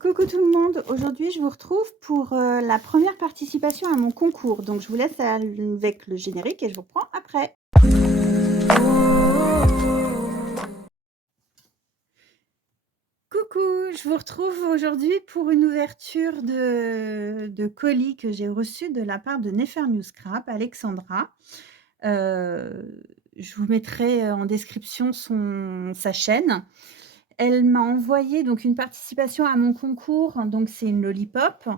Coucou tout le monde, aujourd'hui je vous retrouve pour la première participation à mon concours. Donc je vous laisse avec le générique et je vous reprends après. Coucou, je vous retrouve aujourd'hui pour une ouverture de colis que j'ai reçu de la part de Nefer New Scrap, Alexandra. Je vous mettrai en description sa chaîne. Elle m'a envoyé donc une participation à mon concours, donc c'est une lollipop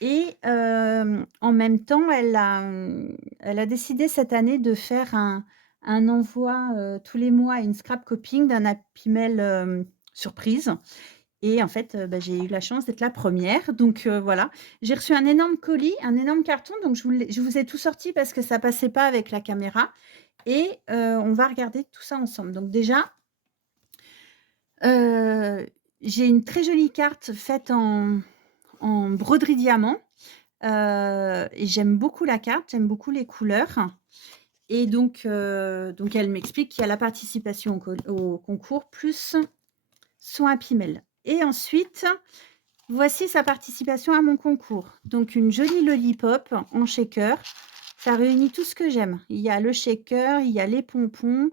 et en même temps, elle a décidé cette année de faire un envoi, tous les mois à une scrap copine d'un Happy Mail, surprise et en fait, j'ai eu la chance d'être la première. Donc voilà, j'ai reçu un énorme colis, un énorme carton, donc je vous ai tout sorti parce que ça passait pas avec la caméra et on va regarder tout ça ensemble. Donc déjà, Heu, j'ai une très jolie carte faite en broderie diamant, et j'aime beaucoup la carte, j'aime beaucoup les couleurs et donc elle m'explique qu'il y a la participation au concours plus son Happy Mail et ensuite, voici sa participation à mon concours. Donc une jolie lollipop en shaker, ça réunit tout ce que j'aime. Il y a le shaker, il y a les pompons,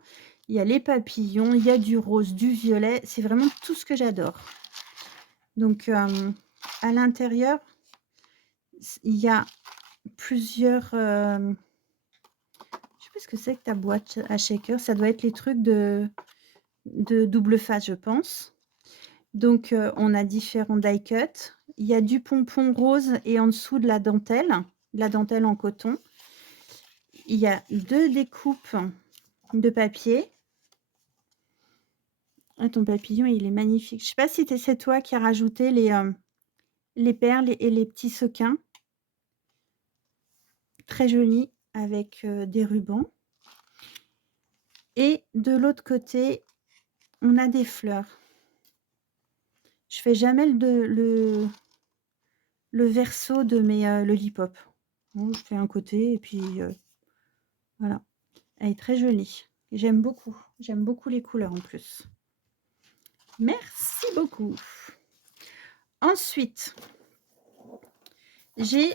il y a les papillons, il y a du rose, du violet, c'est vraiment tout ce que j'adore. Donc, à l'intérieur, il y a plusieurs, je sais pas ce que c'est que ta boîte à shaker, ça doit être les trucs de double face, je pense. Donc, on a différents die cuts. Il y a du pompon rose et en dessous de la dentelle en coton. Il y a 2 découpes de papier. Ah, ton papillon, il est magnifique. Je sais pas si c'est toi qui as rajouté les perles et les petits sequins. Très joli avec, des rubans. Et de l'autre côté, on a des fleurs. Je fais jamais le verso de mes, lollipops. Bon, je fais un côté et puis, voilà. Elle est très jolie. J'aime beaucoup. J'aime beaucoup les couleurs en plus. Merci beaucoup. Ensuite, j'ai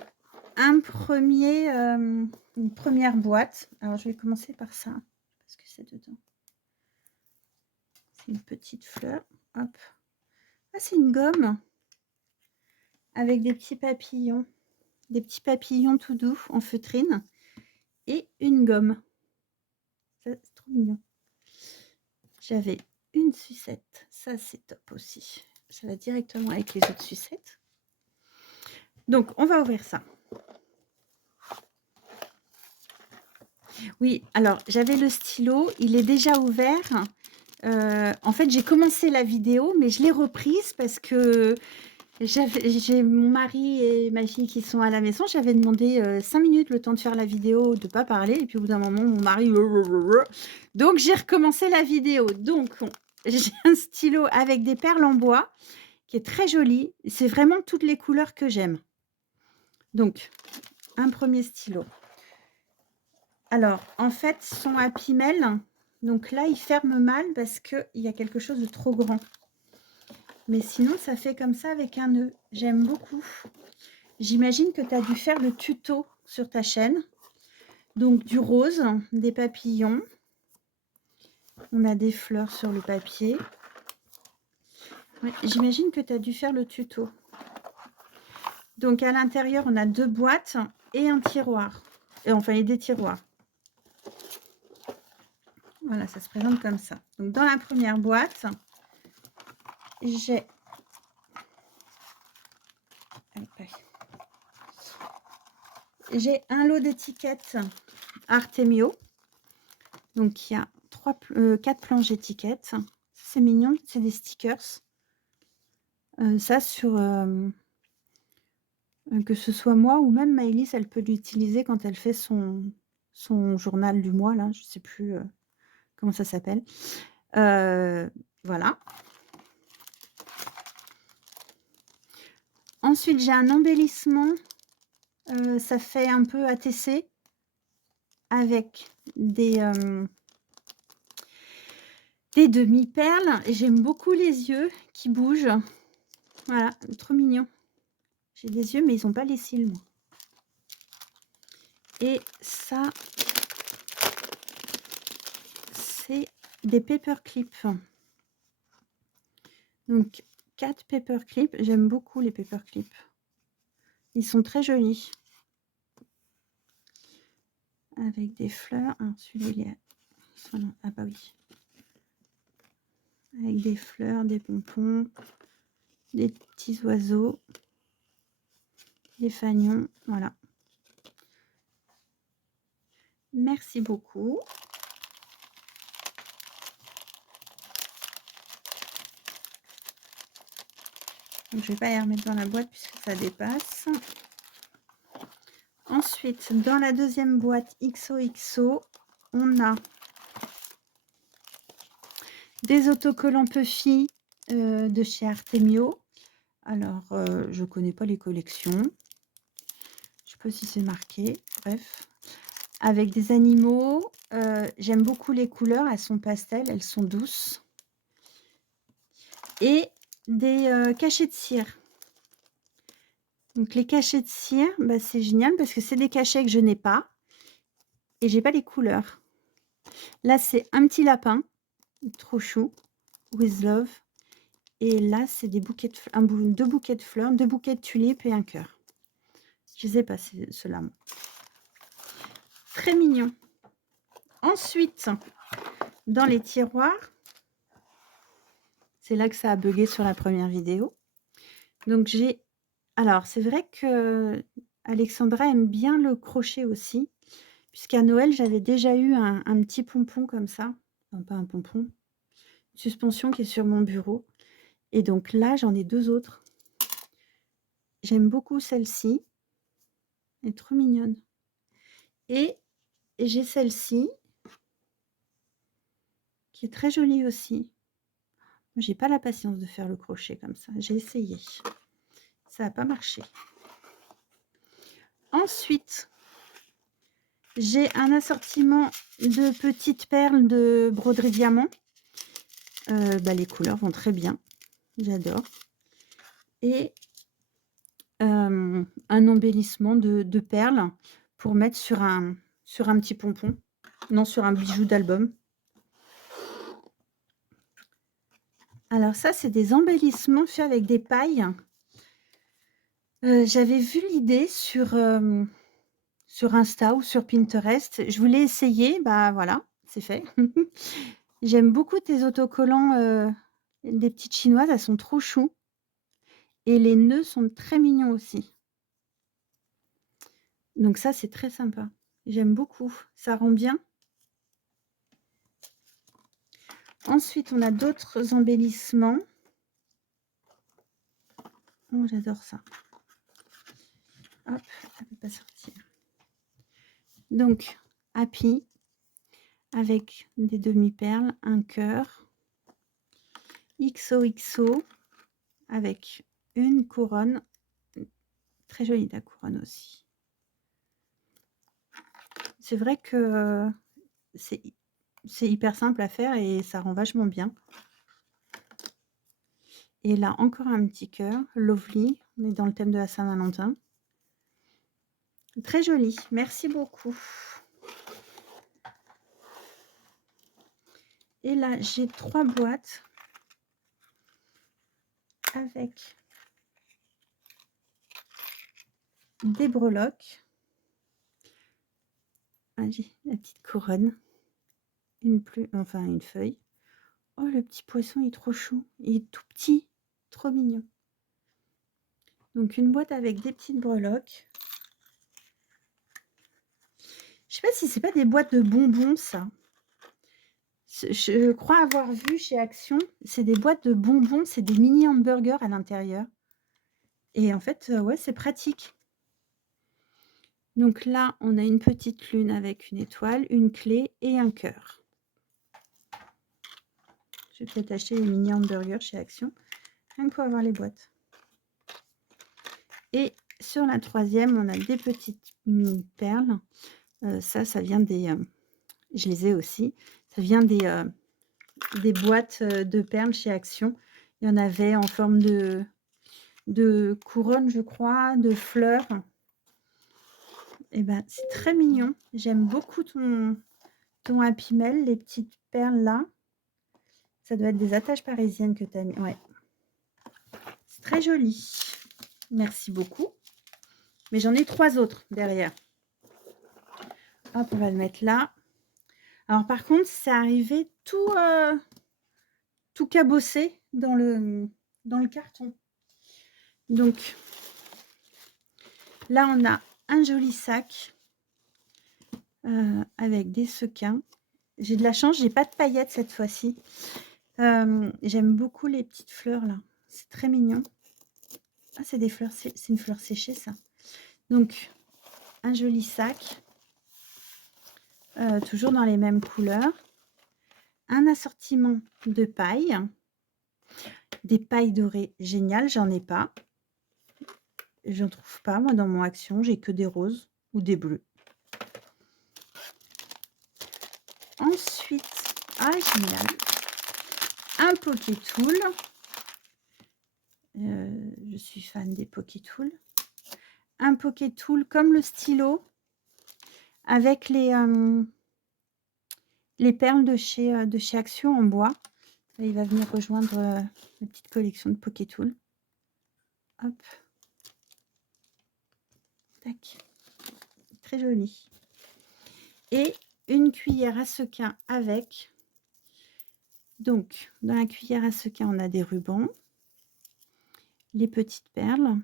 une première boîte. Alors je vais commencer par ça, parce que c'est dedans. C'est une petite fleur. Hop. Ah, c'est une gomme avec des petits papillons tout doux en feutrine et une gomme. Ça, c'est trop mignon. J'avais une sucette, ça c'est top aussi. Ça va directement avec les autres sucettes. Donc on va ouvrir ça. Oui, alors j'avais le stylo, il est déjà ouvert. En fait, j'ai commencé la vidéo, mais je l'ai reprise parce que j'ai mon mari et ma fille qui sont à la maison. J'avais demandé 5 minutes le temps de faire la vidéo, de ne pas parler. Et puis au bout d'un moment, mon mari... Donc j'ai recommencé la vidéo. Donc j'ai un stylo avec des perles en bois qui est très joli. C'est vraiment toutes les couleurs que j'aime. Donc, un premier stylo. Alors, en fait, son Happy Mail, donc là, il ferme mal parce qu'il y a quelque chose de trop grand. Mais sinon, ça fait comme ça avec un nœud. J'aime beaucoup. J'imagine que tu as dû faire le tuto sur ta chaîne. Donc, du rose, des papillons. On a des fleurs sur le papier. Ouais, j'imagine que tu as dû faire le tuto. Donc, à l'intérieur, on a 2 boîtes et un tiroir. Et des tiroirs. Voilà, ça se présente comme ça. Donc, dans la première boîte, j'ai un lot d'étiquettes Artemio. Donc, il y a 4 planches d'étiquettes. C'est mignon, c'est des stickers. Ça, que ce soit moi ou même Maëlys, elle peut l'utiliser quand elle fait son journal du mois, là. Je ne sais plus comment ça s'appelle. Voilà. Ensuite, j'ai un embellissement. Ça fait un peu ATC avec des demi-perles. J'aime beaucoup les yeux qui bougent. Voilà, trop mignon. J'ai des yeux, mais ils ont pas les cils, moi. Et ça, c'est des paperclips. Donc, 4 paperclips. J'aime beaucoup les paperclips. Ils sont très jolis. Avec des fleurs. Ah, celui-là, il est... Ah non, ah bah oui. Avec des fleurs, des pompons, des petits oiseaux, des fanions. Voilà. Merci beaucoup. Donc, je ne vais pas les remettre dans la boîte puisque ça dépasse. Ensuite, dans la deuxième boîte XOXO, on a des autocollants Puffy de chez Artemio. Alors, je ne connais pas les collections. Je ne sais pas si c'est marqué. Bref. Avec des animaux. J'aime beaucoup les couleurs. Elles sont pastel. Elles sont douces. Et des cachets de cire. Donc, les cachets de cire, bah, c'est génial parce que c'est des cachets que je n'ai pas. Et j'ai pas les couleurs. Là, c'est un petit lapin. Trop chou. With love. Et là, c'est des bouquets de deux bouquets de fleurs, deux bouquets de tulipes et un cœur. Je les ai passés, ceux-là. Très mignon. Ensuite, dans les tiroirs, c'est là que ça a bugué sur la première vidéo. Donc, j'ai... Alors, c'est vrai que Alexandra aime bien le crochet aussi, puisqu'à Noël, j'avais déjà eu un petit pompon comme ça. Enfin, pas un pompon, une suspension qui est sur mon bureau. Et donc là, j'en ai deux autres. J'aime beaucoup celle-ci. Elle est trop mignonne. Et j'ai celle-ci, qui est très jolie aussi. J'ai pas la patience de faire le crochet comme ça. J'ai essayé. Ça n'a pas marché. Ensuite, j'ai un assortiment de petites perles de broderie diamant. Les couleurs vont très bien. J'adore. Et un embellissement de perles pour mettre sur un petit pompon. Non, sur un bijou d'album. Alors ça, c'est des embellissements faits avec des pailles. J'avais vu l'idée sur Insta ou sur Pinterest. Je voulais essayer, bah voilà, c'est fait. J'aime beaucoup tes autocollants, des petites chinoises, elles sont trop chou. Et les nœuds sont très mignons aussi. Donc ça, c'est très sympa. J'aime beaucoup, ça rend bien. Ensuite, on a d'autres embellissements. Oh, j'adore ça. Hop, ça ne peut pas sortir. Donc, Happy, avec des demi-perles, un cœur. XOXO, avec une couronne. Très jolie la couronne aussi. C'est vrai que c'est hyper simple à faire et ça rend vachement bien. Et là, encore un petit cœur, Lovely. On est dans le thème de la Saint-Valentin. Très joli, merci beaucoup. Et là, j'ai 3 boîtes avec des breloques. Ah, j'ai la petite couronne. Une feuille. Oh, le petit poisson est trop chou. Il est tout petit, trop mignon. Donc, une boîte avec des petites breloques. Je sais pas si c'est pas des boîtes de bonbons, ça. Je crois avoir vu chez Action, c'est des boîtes de bonbons, c'est des mini hamburgers à l'intérieur. Et en fait, ouais, c'est pratique. Donc là, on a une petite lune avec une étoile, une clé et un cœur. Je vais peut-être acheter les mini hamburgers chez Action, rien que pour avoir les boîtes. Et sur la troisième, on a des petites perles. Ça vient des... je les ai aussi. Ça vient des boîtes de perles chez Action. Il y en avait en forme de de couronne, je crois, de fleurs. Et ben, c'est très mignon. J'aime beaucoup ton Happy Mail, les petites perles là. Ça doit être des attaches parisiennes que tu as mis. Ouais. C'est très joli. Merci beaucoup. Mais j'en ai 3 autres derrière. Hop, on va le mettre là. Alors par contre, c'est arrivé tout cabossé dans le carton. Donc là, on a un joli sac avec des sequins. J'ai de la chance, j'ai pas de paillettes cette fois-ci. J'aime beaucoup les petites fleurs là. C'est très mignon. Ah, c'est des fleurs, c'est une fleur séchée ça. Donc, un joli sac. Toujours dans les mêmes couleurs. Un assortiment de pailles. Des pailles dorées, génial, j'en ai pas. J'en trouve pas, moi, dans mon Action. J'ai que des roses ou des bleus. Ensuite, ah, génial. Un Pokétool. Je suis fan des Pokétool. Un Pokétool comme le stylo avec les perles de chez Action en bois. Il va venir rejoindre la petite collection de Pokétool. Hop. Tac. Très joli. Et une cuillère à sequin avec. Donc, dans la cuillère à sequin, on a des rubans, les petites perles.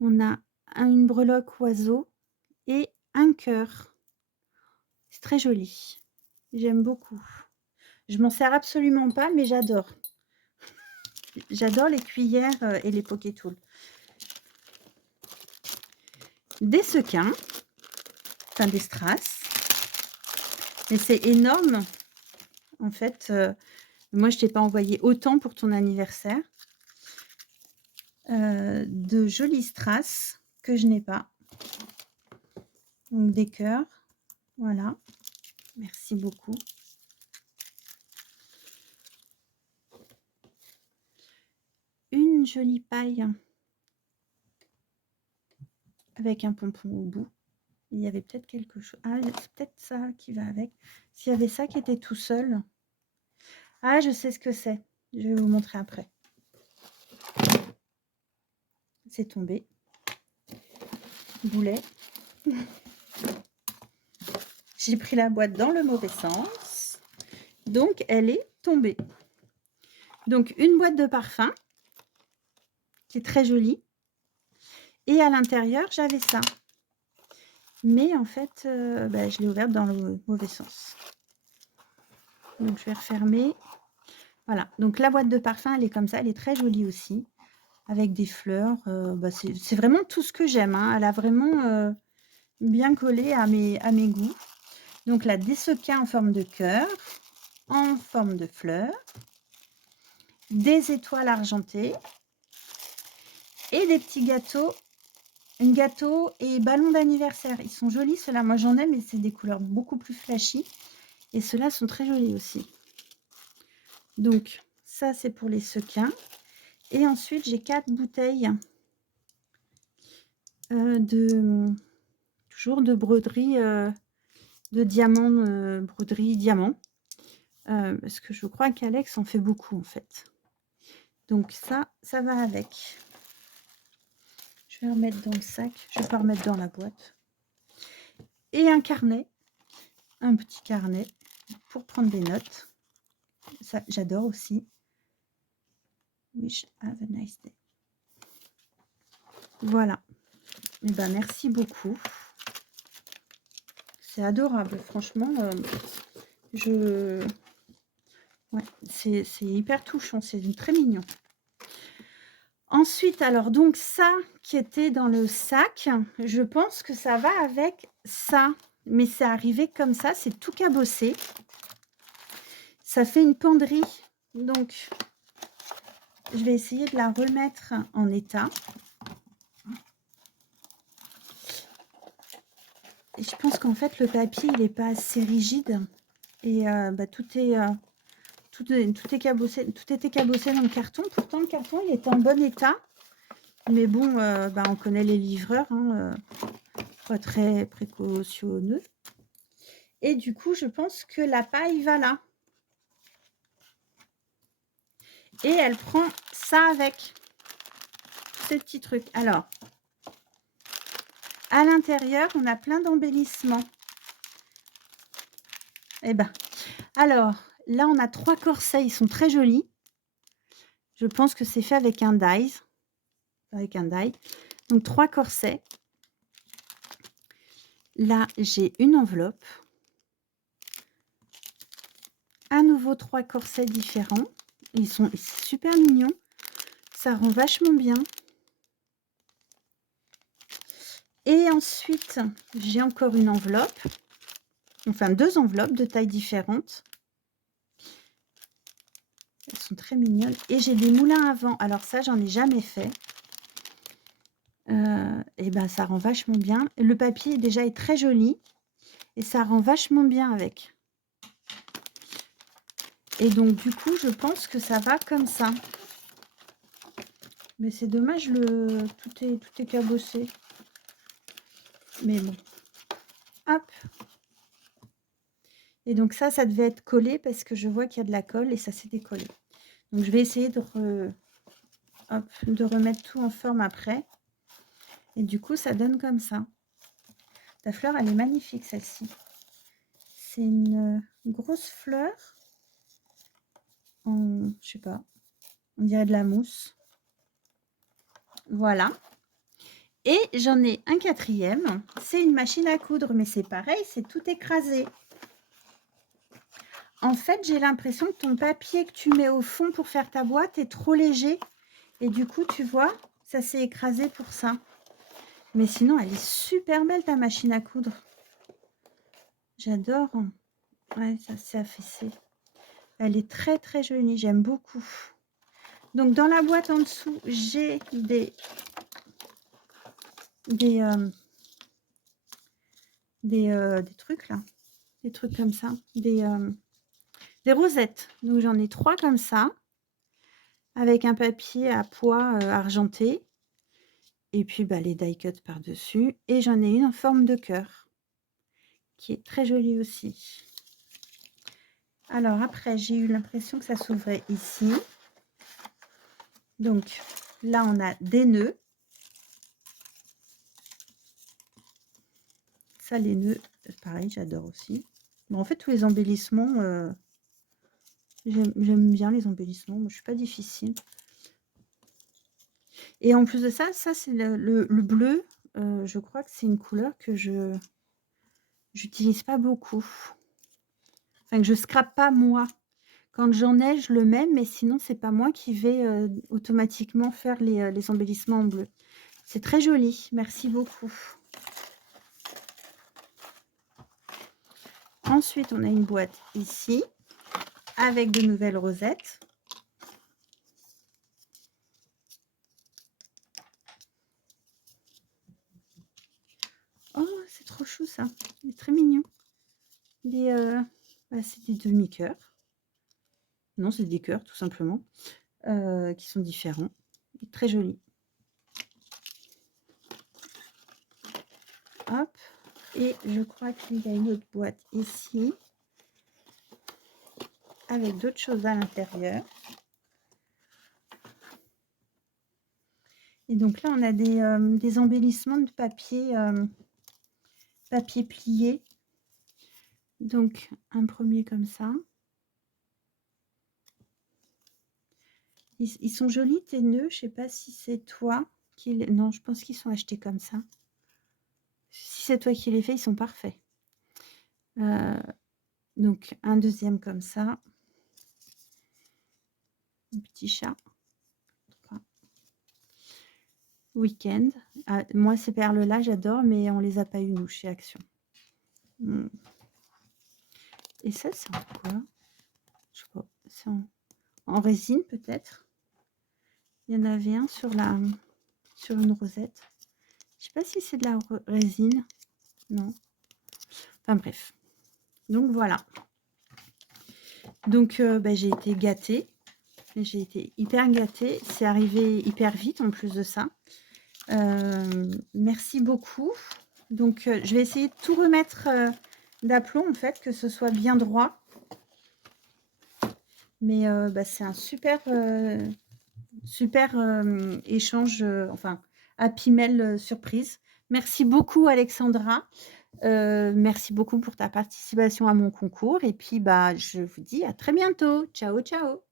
On a une breloque oiseau et un cœur. C'est très joli. J'aime beaucoup. Je m'en sers absolument pas, mais j'adore. J'adore les cuillères et les Pokétools. Des sequins, enfin des strass. Mais c'est énorme. En fait, moi, je t'ai pas envoyé autant pour ton anniversaire. De jolis strass que je n'ai pas. Donc des cœurs. Voilà. Merci beaucoup. Une jolie paille avec un pompon au bout. Il y avait peut-être quelque chose. Ah, c'est peut-être ça qui va avec. S'il y avait ça qui était tout seul. Ah, je sais ce que c'est. Je vais vous montrer après. C'est tombé. Boulet. J'ai pris la boîte dans le mauvais sens. Donc, elle est tombée. Donc, une boîte de parfum qui est très jolie. Et à l'intérieur, j'avais ça. Mais en fait, je l'ai ouverte dans le mauvais sens. Donc, je vais refermer. Voilà. Donc, la boîte de parfum, elle est comme ça. Elle est très jolie aussi. Avec des fleurs. C'est vraiment tout ce que j'aime. Hein. Elle a vraiment bien collé à mes goûts. Donc, là, des sequins en forme de cœur. En forme de fleurs. Des étoiles argentées. Et des petits gâteaux. Un gâteau et ballon d'anniversaire. Ils sont jolis, ceux-là. Moi, j'en ai, mais c'est des couleurs beaucoup plus flashy. Et ceux-là sont très jolis aussi. Donc, ça, c'est pour les sequins. Et ensuite, j'ai 4 bouteilles toujours de broderie, de diamants, broderie diamant. Parce que je crois qu'Alex en fait beaucoup, en fait. Donc, ça va avec. Je vais remettre dans le sac. Je ne vais pas remettre dans la boîte. Et un carnet. Un petit carnet pour prendre des notes. Ça, j'adore aussi. Wish have a nice day. Voilà. Et ben, merci beaucoup. C'est adorable, franchement. Ouais, c'est hyper touchant, c'est très mignon. Ensuite, alors donc ça qui était dans le sac, je pense que ça va avec ça. Mais c'est arrivé comme ça, c'est tout cabossé. Ça fait une penderie. Donc, je vais essayer de la remettre en état. Et je pense qu'en fait, le papier, il n'est pas assez rigide. Et tout tout est cabossé, tout était cabossé dans le carton. Pourtant, le carton, il était en bon état. Mais bon, on connaît les livreurs, hein, pas très précautionneux. Et du coup, je pense que la paille va là. Et elle prend ça avec. Ces petits trucs. Alors, à l'intérieur, on a plein d'embellissements. Eh ben, alors, là, on a 3 corsets. Ils sont très jolis. Je pense que c'est fait avec un die. Avec un die. Donc, 3 corsets. Là, j'ai une enveloppe. À nouveau 3 corsets différents. Ils sont super mignons. Ça rend vachement bien. Et ensuite, j'ai encore une enveloppe. Enfin, 2 enveloppes de tailles différentes. Elles sont très mignonnes. Et j'ai des moulins à vent. Alors ça, j'en ai jamais fait. Et ben, ça rend vachement bien. Le papier déjà est très joli. Et ça rend vachement bien avec. Et donc, du coup, je pense que ça va comme ça. Mais c'est dommage, tout est cabossé. Mais bon. Hop. Et donc ça devait être collé parce que je vois qu'il y a de la colle et ça s'est décollé. Donc je vais essayer de remettre tout en forme après. Et du coup, ça donne comme ça. La fleur, elle est magnifique, celle-ci. C'est une grosse fleur en, je sais pas, on dirait de la mousse. Voilà. Et j'en ai un 4e. C'est une machine à coudre, mais c'est pareil, c'est tout écrasé. En fait, j'ai l'impression que ton papier que tu mets au fond pour faire ta boîte est trop léger. Et du coup, tu vois, ça s'est écrasé pour ça. Mais sinon, elle est super belle, ta machine à coudre. J'adore. Ouais, ça s'est affaissé. Elle est très, très jolie. J'aime beaucoup. Donc, dans la boîte en dessous, j'ai des trucs, là. Des trucs comme ça. Des rosettes. Donc, j'en ai 3 comme ça. Avec un papier à pois argenté. Et puis, les die cuts par-dessus. Et j'en ai une en forme de cœur. Qui est très jolie aussi. Alors après, j'ai eu l'impression que ça s'ouvrait ici. Donc là, on a des nœuds. Ça, les nœuds, pareil, j'adore aussi. Bon, en fait, tous les embellissements, j'aime bien les embellissements. Moi, je suis pas difficile. Et en plus de ça, c'est le bleu. Je crois que c'est une couleur que je n'utilise pas beaucoup. Enfin, que je scrape pas moi. Quand j'en ai, je le mets, mais sinon, c'est pas moi qui vais automatiquement faire les embellissements en bleu. C'est très joli. Merci beaucoup. Ensuite, on a une boîte ici avec de nouvelles rosettes. Oh, c'est trop chou ça. Il est très mignon. C'est des demi-cœurs. Non, c'est des cœurs tout simplement. Qui sont différents. Très jolis. Hop. Et je crois qu'il y a une autre boîte ici. Avec d'autres choses à l'intérieur. Et donc là, on a des embellissements de papier, papier plié. Donc, un premier comme ça. Ils sont jolis, tes nœuds. Je ne sais pas si c'est toi qui les... Non, je pense qu'ils sont achetés comme ça. Si c'est toi qui les fais, ils sont parfaits. Donc, un deuxième comme ça. Un petit chat. 3. Week-end. Ah, moi, ces perles-là, j'adore, mais on les a pas eu, nous, chez Action. Et ça, c'est en quoi? Je sais pas. C'est en résine, peut-être. Il y en avait un sur une rosette. Je sais pas si c'est de la résine. Non. Enfin, bref. Donc, voilà. Donc bah, j'ai été gâtée. J'ai été hyper gâtée. C'est arrivé hyper vite en plus de ça. Merci beaucoup. Donc je vais essayer de tout remettre, d'aplomb en fait, que ce soit bien droit. Mais bah, c'est un super, super, échange, enfin, happy mail, surprise. Merci beaucoup Alexandra. Merci beaucoup pour ta participation à mon concours et puis, bah, je vous dis à très bientôt. Ciao, ciao.